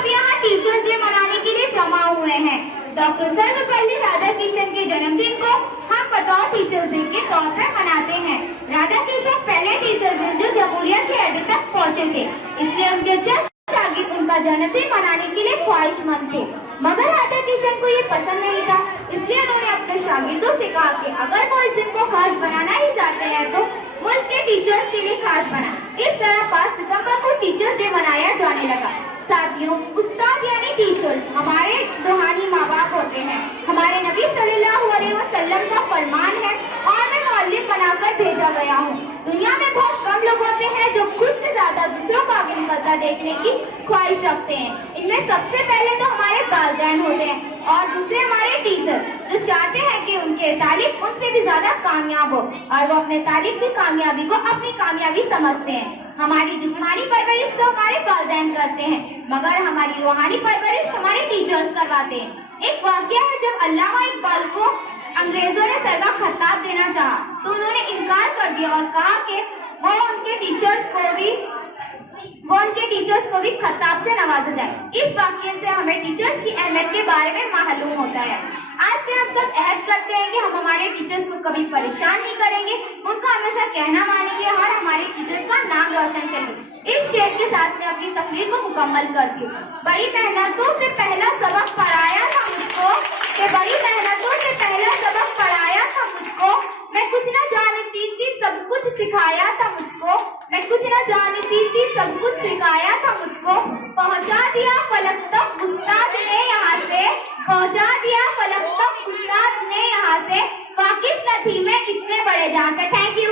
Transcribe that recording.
सब यहाँ teachers day मनाने के लिए जमा हुए हैं। डॉक्टर सर्वपल्ली राधाकृष्णन के जन्मदिन को हम बतौर टीचर्स डे के तौर पर मनाते हैं। राधाकृष्णन पहले टीचर्स हैं जो जमहूरियत के अड्डे तक पहुँचे थे, इसलिए उनके चंद शागिर्द उनका जन्मदिन मनाने के लिए ख्वाहिशमंद थे। मगर राधाकृष्णन को ये पसंद नहीं था, इसलिए उन्होंने अपने शागिर्दों से कहा कि अगर वो इस दिन को खास बनाना ही चाहते हैं तो मुल्क के टीचर्स के लिए खास बना। इस तरह 5 सितंबर को टीचर्स डे मनाया जाने लगा। साथियों, उस्ताद यानी टीचर्स हमारे रूहानी माँ बाप होते हैं। हमारे नबी सल्लल्लाहु अलैहि वसल्लम का फरमान है और मैं मुअल्लिम बनाकर भेजा गया हूँ। दुनिया में बहुत कम लोग होते हैं जो खुद से ज्यादा दूसरों को आगे निकलता देखने की ख्वाहिश रखते हैं। इनमें सबसे पहले तो हमारे वालिदैन होते हैं और दूसरे हमारे टीचर, जो चाहते हैं कि उनके तालिब उनसे भी ज्यादा कामयाब हो और वो अपने तालिब की कामयाबी को अपनी कामयाबी समझते हैं। हमारी जिस्मानी परवरिश तो हमारे वालिदैन करते हैं, मगर हमारी रूहानी परवरिश हमारे टीचर्स करवाते हैं। एक वाकया है, जब अल्लामा इकबाल को अंग्रेजों ने सर का खिताब देना चाहा तो उन्होंने इनकार कर दिया और कहा कि वो उनके टीचर्स को भी खिताब से नवाजा जाए। इस वाकये से हमें टीचर्स की अहमियत के बारे में मालूम होता है। आज से हम सब अहद करते हैं कि हम हमारे टीचर्स को कभी परेशान नहीं करेंगे, उनका हमेशा कहना मानेंगे और हमारे टीचर्स का नाम रोशन करेंगे। इस शेर के साथ मैं अपनी तकरीर को मुकम्मल करती हूँ। बड़ी मेहनतों से पहला सबक पढ़ाया था मुझको, बड़ी मेहनतों से पहला सबक पढ़ाया था मुझको, मैं कुछ न जानती थी सब कुछ सिखाया था मुझको, मैं कुछ न जानती थी सब कुछ सिखाया था मुझको, पहुँचा दिया फलक तक उस्ताद ने यहाँ से, पहुँचा दिया फलक तक उस्ताद ने यहाँ से, वाकिफ न थी मैं इतने बड़े जहाँ से। Thank you.